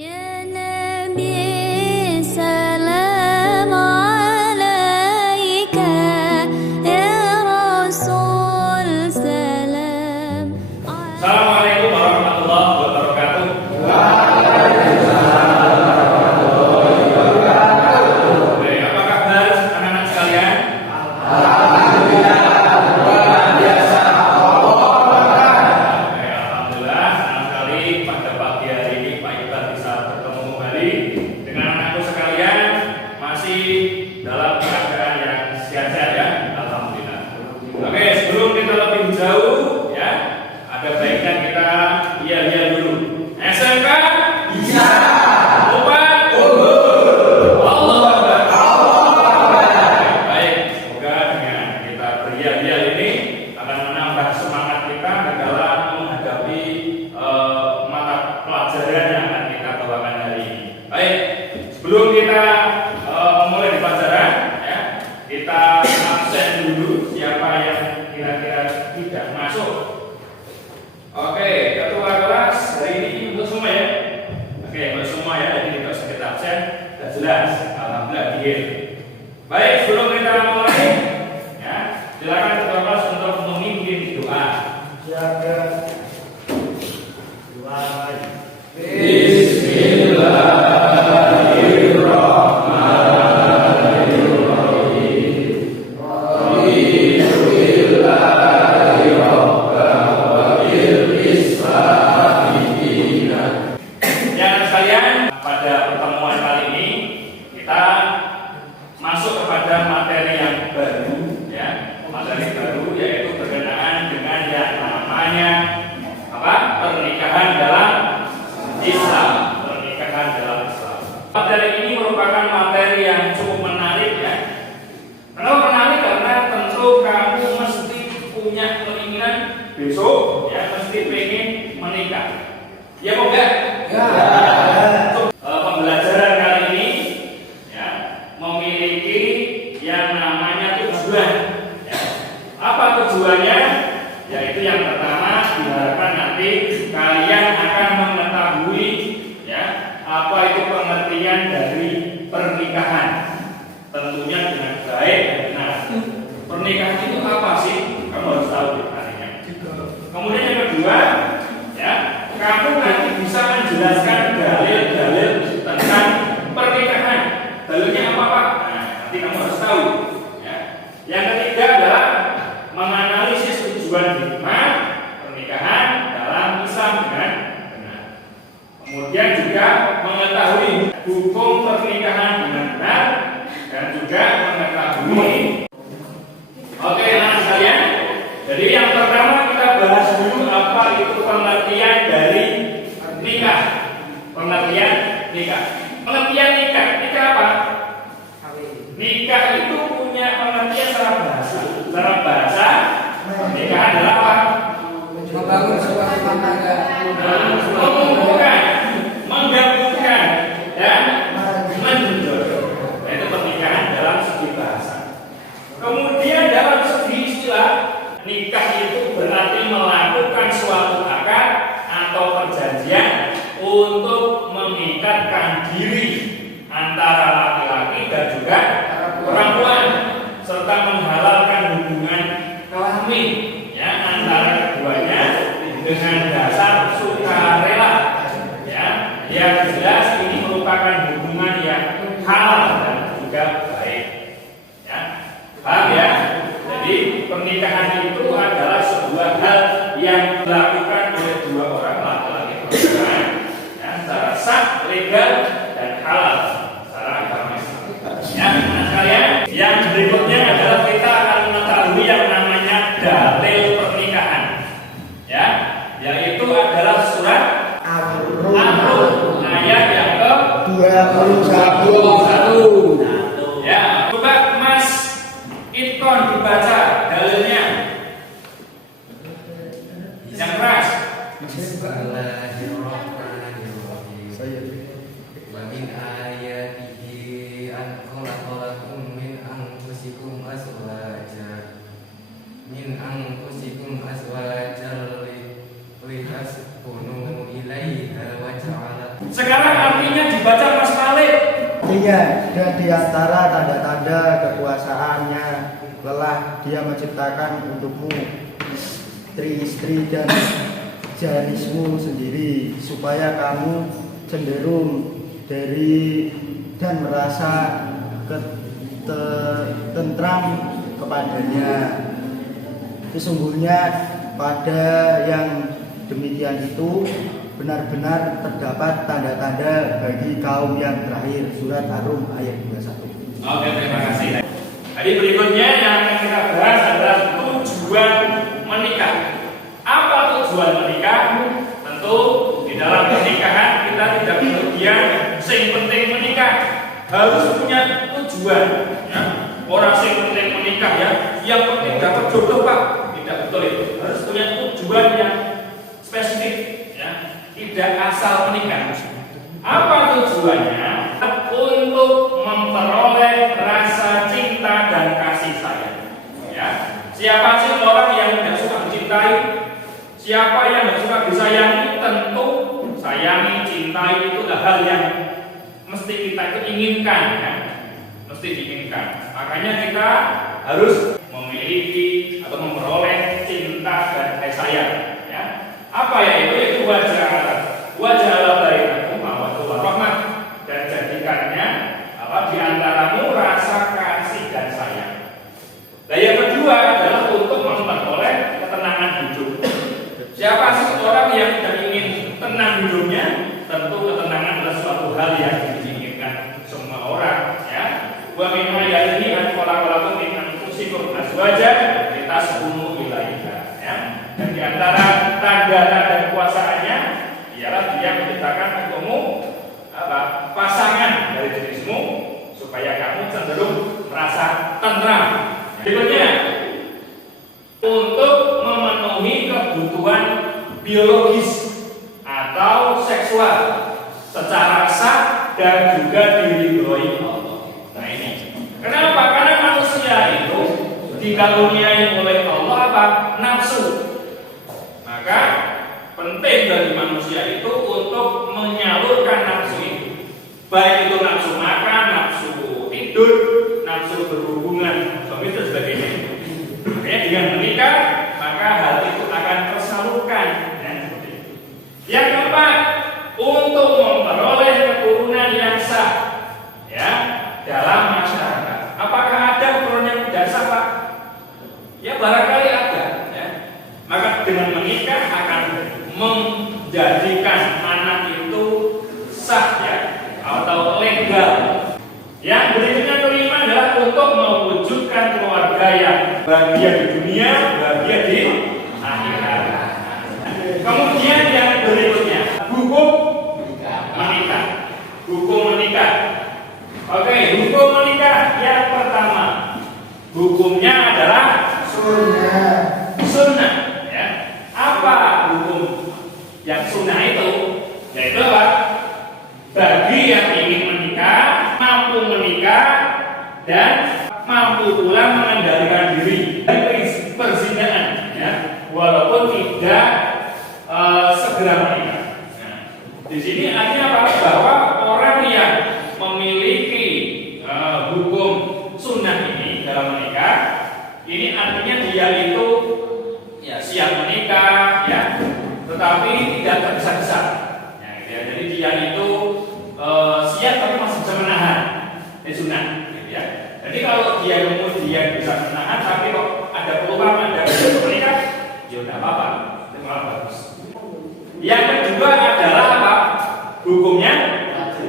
Ya Nabi salam alaika, ya Rasul salam. Assalamualaikum warahmatullahi wabarakatuh. Oke, apa kabar anak-anak sekalian? Alhamdulillah, luar biasa. Oke, alhamdulillah, senang sekali pada pagi hari ini Pak Iqbal bisa bertemu kembali dengan anakku sekalian, masih dalam keadaan yang sehat-sehat ya, alhamdulillah. Oke, sebelum kita lebih jauh ya, ada baiknya kita lihat dulu. SMK? Bisa. Lupa? Allah Akbar. Baik, semoga dengan kita berlihat-lihat ini akan menambah semangat kita dalam menghadapi mata pelajaran yang akan kita bawakan hari ini. Baik, sebelum kita memulai di pelajaran ya, kita absen dulu siapa yang kira-kira tidak masuk. Oke, ketua kelas hari ini untuk semua ya. Oke, untuk semua ya, jadi tidak usah kita absen, sudah jelas. Alhamdulillah dia. Baik, sebelum kita mulai, ya, silakan ketua kelas untuk memimpin doa. Ya sekalian, pada pertemuan kali ini kita masuk kepada materi yang baru ya, materi baru yaitu berkenaan dengan yang namanya apa? Pernikahan dalam Islam. Pernikahan dalam Islam. Materi ini merupakan materi yang cukup menarik ya. Kenapa menarik? Karena tentu kamu mesti punya keinginan besok ya, mesti pengen menikah. Ya kok enggak? Ya. Pembelajaran kali ini ya, memiliki yang namanya tujuan. Ya. Apa tujuannya? Yaitu yang pertama, diharapkan nanti kalian akan mengetahui ya, apa itu pengertian dari pernikahan. Tentunya dengan baik dan benar. Pernikahan itu apa sih? Kamu harus tahu artinya. Kemudian yang kedua, ya, kamu nanti bisa menjelaskan dalil-dalil tentang pernikahan. Dalilnya apa Pak? Nah, nanti kamu harus tahu. Ya. Yang ketiga adalah menganalisis tujuan hikmah pernikahan dalam Islam dengan benar. Kemudian juga mengetahui hukum pernikahan dengan benar dan juga mengetahui. Oke, nah sekalian. Jadi yang pertama kita bahas dulu apa itu pengertian dari nikah. Pengertian nikah. Pengertian nikah. Nikah apa? Nikah itu punya pengertian secara bahasa. Secara bahasa, nikah adalah apa? Membangun sebuah rumah tangga. Mengumpulkan, menggabungkan dan menjodoh. Nah, itu pernikahan dalam segi bahasa. Kemudian dalam segi istilah, nikah itu berarti melakukan suatu akad atau perjanjian untuk mengikatkan diri antara laki-laki dan juga perempuan serta menghalalkan hubungan kelamin ya antara keduanya dengan dasar sukarela ya, yang jelas ini merupakan hubungan yang halal dan juga baik ya. Paham ya? Jadi pernikahan itu adalah sebuah hal yang dilakukan oleh dua orang laki-laki perempuan ya, secara sah, legal dan halal secara agama Islam. Ya, nah sekalian, yang berikutnya adalah kita akan mengetahui yang namanya dalil pernikahan. Ya, yaitu adalah surat An-Nur ayat yang ke-21. Ya, coba Mas Itkon dibaca dalilnya yang keras. Bismillahirrahmanirrahim. Wa min ayatihi an khalaqalakum min anfusikum azwajan litaskunu ilaiha wa ja'ala sekarang artinya dibaca Mas Malik. Artinya, dan di antara tanda-tanda kekuasaannya lelah dia menciptakan untukmu istri-istri dan jenismu sendiri, supaya kamu cenderung dari dan merasa tentram kepadanya. Sesungguhnya pada yang demikian itu benar-benar terdapat tanda-tanda bagi kaum yang terakhir. Surat Ar-Rum ayat 21. Oke, terima kasih. Jadi berikutnya yang akan kita bahas adalah tujuan menikah. Apa tujuan menikah? Tentu di dalam pernikahan kita tidak kemudian yang penting menikah, harus punya tujuan. Ya. Orang yang penting menikah ya, yang penting dapat jodoh Pak, tidak betul itu. Harus punya tujuan yang spesifik. Ya. Tidak asal menikah. Apa tujuannya? Untuk memperoleh rasa cinta dan kasih sayang. Ya. Siapa sih orang yang tidak suka dicintai? Siapa yang tidak suka disayangi? Tentu sayangi, cintai itu hal yang mesti kita itu inginkan, ya. Mesti diinginkan. Makanya kita harus memiliki atau memperoleh cinta dan kasih sayang. Ya. Apa ya itu? Itu wajah bainakum mawaddah rahmah, dan jadikannya di antaramu rasa kasih dan sayang. Dan yang kedua adalah untuk memperoleh ketenangan hidup. Siapa sih orang yang tidak ingin tenang hidupnya? Tentu ketenangan adalah suatu hal yang diinginkan semua orang. Ya. Wa min ayatihi an khalaqalakum min anfusikum azwajan litaskunu ilaiha. Ya. Dan di antara tanda-tanda kekuasaannya ialah dia menciptakan untukmu pasangan dari jenismu supaya kamu cenderung merasa tenang. Berikutnya, untuk memenuhi kebutuhan biologis atau seksual secara sah dan juga diridhoi Allah. Nah ini, kenapa? Karena manusia itu dikaruniai oleh Allah apa? Nafsu. Maka penting bagi manusia itu untuk menyalurkan nafsu itu, baik itu nafsu makan, nafsu tidur, nafsu berhubungan, suami dan sebagainya. Makanya dengan menikah maka hal itu akan tersalurkan. Yang keempat, untuk memperoleh keturunan yang sah, ya, dalam masyarakat. Apakah ada keturunan yang tidak sah, Pak? Ya barangkali ada. Ya. Maka dengan menikah akan menjadikan anak itu sah, ya, atau legal. Yang berikutnya kelima adalah untuk mewujudkan keluarga yang bahagia di dunia, bahagia di akhirat. Kemudian yang berikutnya, hukum menikah. Hukum menikah. Oke, hukum menikah yang pertama, hukumnya adalah sunnah. Sunnah, ya. Apa hukum yang sunnah itu? Yaitu apa? Bagi yang ingin menikah, mampu menikah, dan mampu pula mengendalikan diri dari perzinahan, ya, walaupun tidak segera menikah. Nah, di sini artinya apa? Bahwa orang yang memiliki hukum sunnah ini dalam menikah, ini artinya dia itu ya siap menikah, ya, tetapi tidak tergesa-gesa. Ya, jadi dia itu siap tapi masih bisa menahan. Ini sunnah, gitu ya. Jadi kalau dia kemudian bisa menahan, tapi kok ada peluang ada menikah, ya udah apa-apa, itu malah bagus. Yang kedua adalah apa? Hukumnya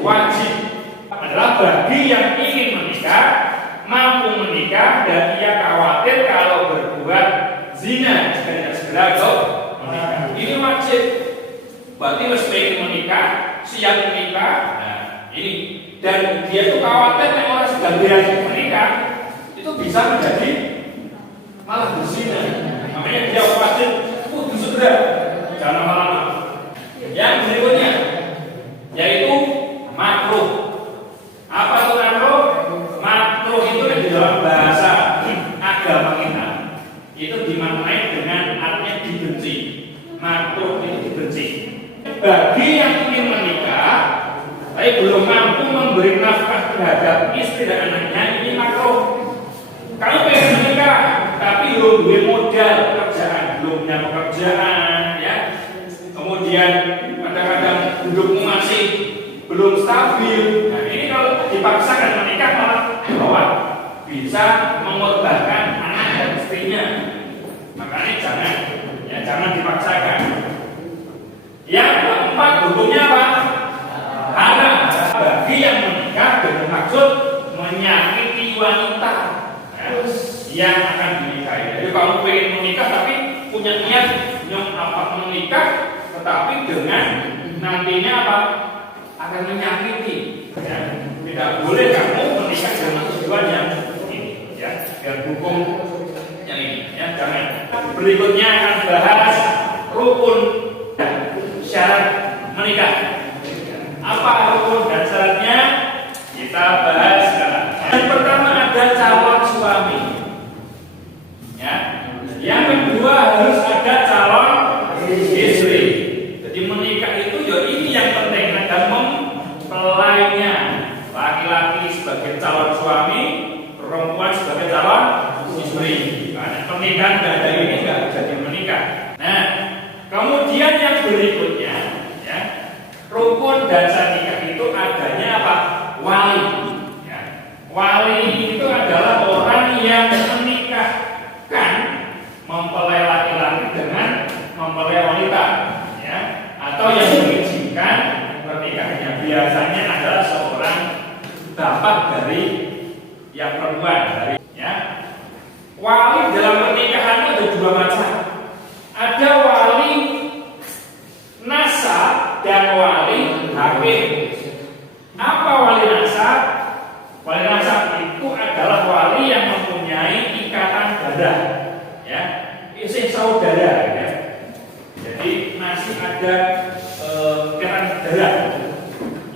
wajib. Adalah bagi yang ingin menikah, mampu menikah, dan ia khawatir kalau berbuat zina jika tidak segera menikah. Ini wajib. Berarti mesti ingin menikah, siap menikah. Nah, ini dan dia itu khawatir kalau orang sudah berani menikah itu bisa menjadi malah berzina. Makanya dia khawatir kudu segera, jangan lama-lama. Yang berikutnya yaitu makruh. Apa itu makruh? Makruh itu di dalam bahasa agama kita itu dimaknai dengan artinya dibenci. Makruh itu dibenci. Bagi yang ingin menikah, tapi belum mampu memberi nafkah terhadap istri dan anaknya, ini makruh. Kamu pengen menikah, tapi belum punya modal pekerjaan, belum punya pekerjaan, ya. Kemudian kadang-kadang hidupmu masih belum stabil. Nah, ini kalau dipaksakan menikah malah bahwa bisa mengorbankan anak dan istrinya. Makanya jangan dipaksakan. Yang keempat hukumnya apa? Haram bagi yang menikah dengan maksud menyakiti wanita yang akan dinikahi. Jadi kalau pengen menikah tapi punya niat menikah, tetapi dengan nantinya apa? Akan menyakiti. Ya. Tidak boleh kamu menikah dengan tujuan yang ini, ya. Dan hukum yang ini, ya. Jangan. Berikutnya akan bahas rukun dan syarat menikah. Apa rukun dan syaratnya? Kita bahas sekarang. Yang pertama ada calon suami. Ya. Yang kedua harus ada calon istri. Jadi menikah itu ya ini yang penting, ada mempelainya. Laki-laki sebagai calon suami, perempuan sebagai calon istri. Karena pernikahan tidak ada ini nggak jadi menikah. Nah, kemudian yang berikutnya, ya, rukun dan syarat nikah itu adanya apa? Wali. Ya. Wali itu adalah orang yang menikahkan mempelai laki-laki dengan mempelai wanita, ya, atau yang mengizinkan pernikahannya. Biasanya adalah seorang bapak dari yang perempuan, ya. Wali dalam pernikahan itu ada dua macam. Ada wali nasab dan wali hakim. Apa wali nasab? Wali nasab itu adalah wali yang mempunyai ikatan darah, ya, isi saudara, ya. Jadi masih ada ikatan darah.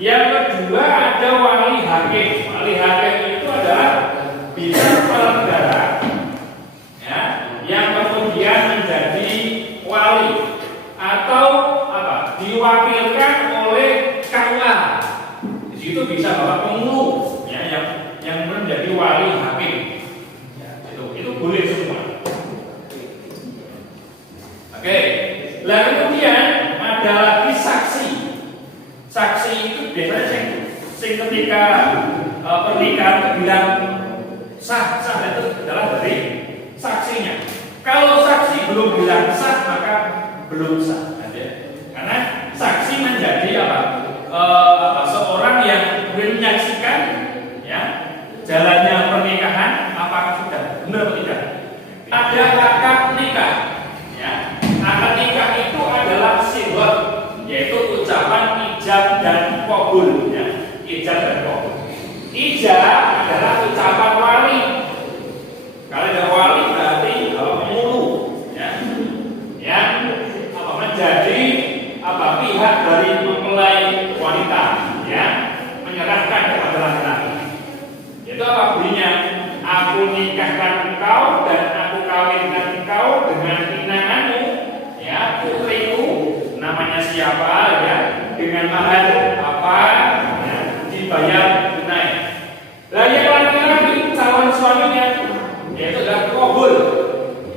Yang kedua ada wali hakim. Wali hakim itu adalah bisa kepala negara, ya, yang kemudian menjadi wali atau apa? Diwakilkan oleh KUA. Di situ bisa bapak pengurus, ya, yang menjadi wali hakim. Ya, itu boleh semua. Oke. Lalu kemudian ada lagi saksi. Saksi itu biasanya sing ketika pernikahan bilang sah itu adalah dari saksinya. Kalau saksi belum bilang sah maka belum sah, karena saksi menjadi seorang yang menyaksikan, ya, jalannya pernikahan apakah sudah benar atau tidak. Ada akad nikah, ya. Akad nikah itu adalah simbol, yaitu ucapan ijab dan qabul, ya. Ijab dan qabul. Ijab adalah ucapan wali. Kalau ada wali berarti pemulu, ya. Yang menjadi pihak dari mempelai wanita, ya, menyerahkan kepada laki-laki. Itu apa bunyinya? Aku nikahkan engkau dan aku kawinkan engkau dengan pinanganmu, ya, putriku, namanya siapa, ya, dengan mahar apa, ya, dibayar tunai. Lah yang laki-laki calon suaminya, yaitu adalah qabul,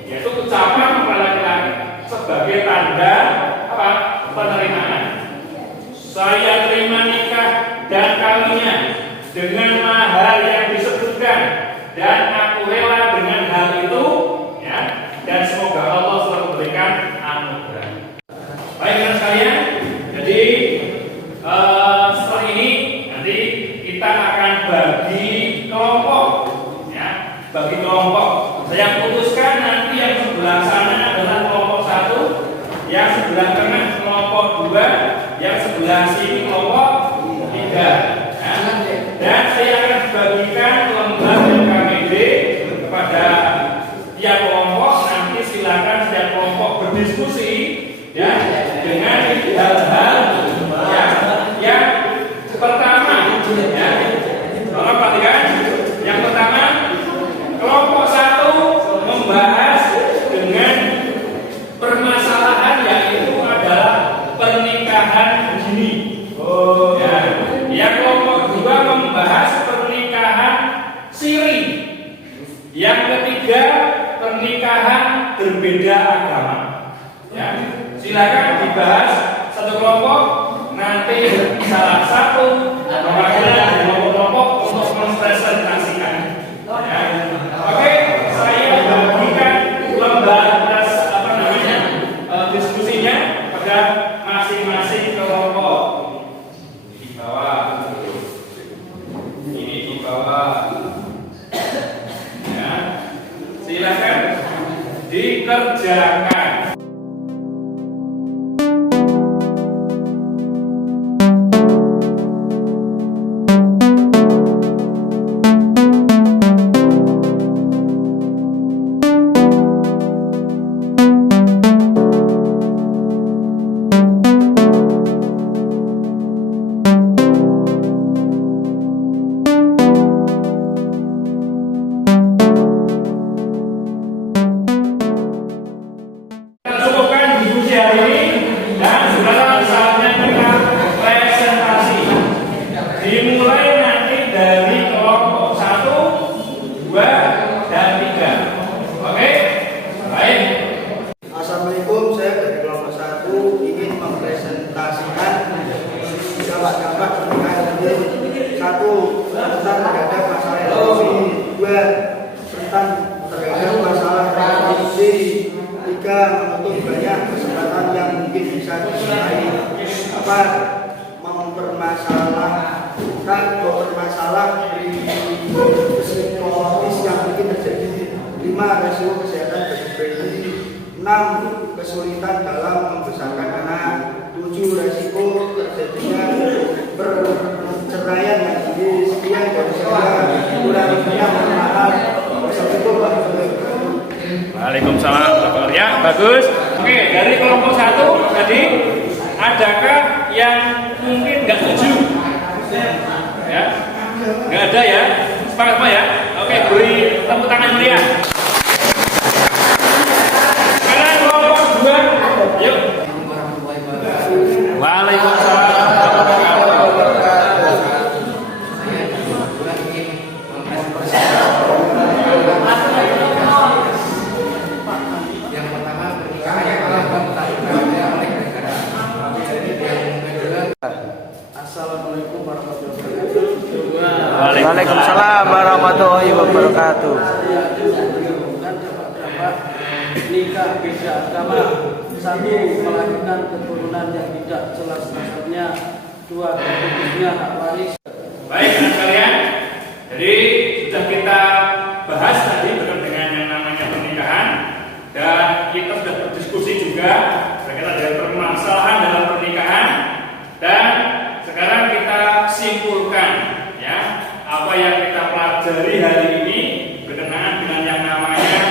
yaitu ucapan kepada laki-laki sebagai tanda apa? Penerimaan. Saya terima nikah dan kawinnya dengan mahar yang disebutkan dan aku rela dengan hal itu, ya, dan semoga Allah selalu memberikan anugerah. Baik teman sekalian, jadi setelah ini nanti kita akan bagi kelompok, ya, bagi kelompok. Saya putuskan nanti yang sebelah sana adalah kelompok 1, yang sebelah tengah kelompok 2, yang sebelah sini kelompok 3. Dan saya akan bagikan lembar dan KBD kepada tiap kelompok. Nanti silakan setiap kelompok berdiskusi, ya, dengan hal-hal yang pertama, ya. Tolong perhatikan. Yang pertama, kelompok 1 membahas dengan permasalahan yaitu adalah pernikahan dini. Ya. Yang bawah. Ini di bawah. Ya. Silakan dikerjakan. Assalamualaikum, saya dari kelompok 1 ingin mempresentasikan dampak-dampak pernikahan ini. 1. Tentang terhadap masalah ekonomi. 2. Tentang terhadap masalah reproduksi. 3. Menutup banyak kesempatan yang mungkin bisa diraih. 4. Mempermasalah psikologis yang mungkin terjadi. 5. Resiko kesehatan bagi bayi. 6. Kesulitan dalam membesarkan anak. 7. Resiko terjadinya perceraian yang tinggi. Sekian dari saya. Kurang lebihnya mohon maaf. Wassalamualaikum warahmatullahi wabarakatuh. Waalaikumsalam. Ya, bagus. Oke, dari kelompok 1 tadi, adakah yang mungkin nggak setuju? Ya, nggak ada ya. Sepakat Pak ya? Oke, beri tepuk tangan meriah. Yuk. Waalaikumsalam warahmatullahi wabarakatuh. Yang pertama pernikahan yang oleh negara. Yang kedua, Assalamualaikum warahmatullahi wabarakatuh. Waalaikumsalam warahmatullahi wabarakatuh. Saya menghubungkan dampak-dampak nikah beda agama. 1. Melahirkan keturunan yang tidak jelas nasabnya. 2. Terputusnya hak waris. Baik teman sekalian, jadi sudah kita bahas tadi berkaitan dengan yang namanya pernikahan, dan kita sudah berdiskusi juga berkaitan dengan permasalahan dalam pernikahan, dan sekarang kita simpulkan ya apa yang kita pelajari hari ini berkenaan dengan yang namanya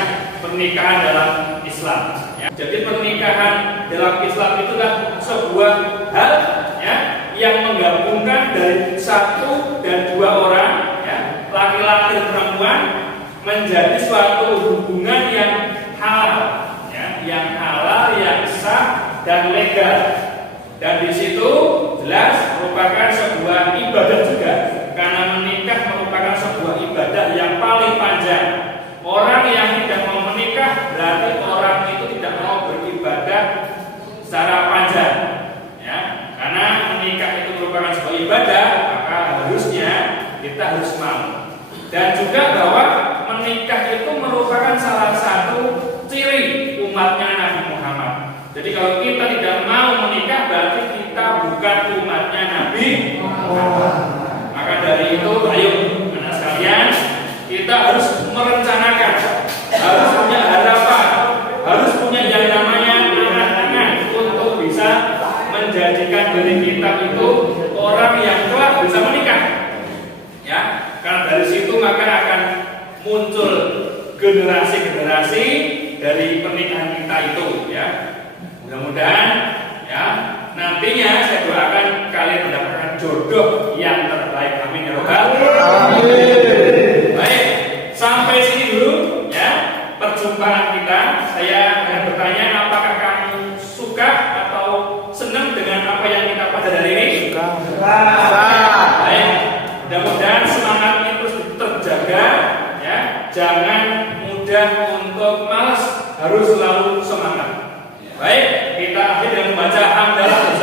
pernikahan dalam Islam. Ya. Jadi pernikahan dalam Islam itulah sebuah hal ya yang menggabungkan dari 1 dan 2 orang, ya, laki-laki dan perempuan, menjadi suatu hubungan yang halal, ya, yang sah dan legal. Dan di situ jelas merupakan sebuah ibadah juga, karena menikah merupakan sebuah ibadah yang paling panjang. Orang yang tidak mau menikah berarti orang itu tidak mau beribadah secara panjang, ya. Karena menikah itu merupakan sebuah ibadah, maka harusnya kita harus mau. Dan juga bahwa menikah itu merupakan salah satu ciri umatnya Nabi Muhammad. Jadi kalau kita tidak mau menikah berarti kita bukan umatnya Nabi Muhammad. Maka dari itu, ayo anak sekalian, kita harus merencanakan, harus punya harapan, harus punya yang namanya angan-angan untuk bisa menjadikan diri kita itu orang yang kelak bisa menikah. Ya, karena dari situ maka akan muncul generasi-generasi dari pernikahan kita itu, ya. Mudah-mudahan ya nantinya saya doakan kalian mendapatkan jodoh yang terbaik. Amin ya robbal alamin. Baik, sampai sini dulu ya perjumpaan kita. Saya akan bertanya, apakah kamu suka atau senang dengan apa yang kita pelajari hari ini? Suka. Baik, mudah-mudahan semangatnya terus terjaga ya. Jangan mudah untuk malas, harus selalu semangat. Baik, kita akhir dengan membaca hamdalah.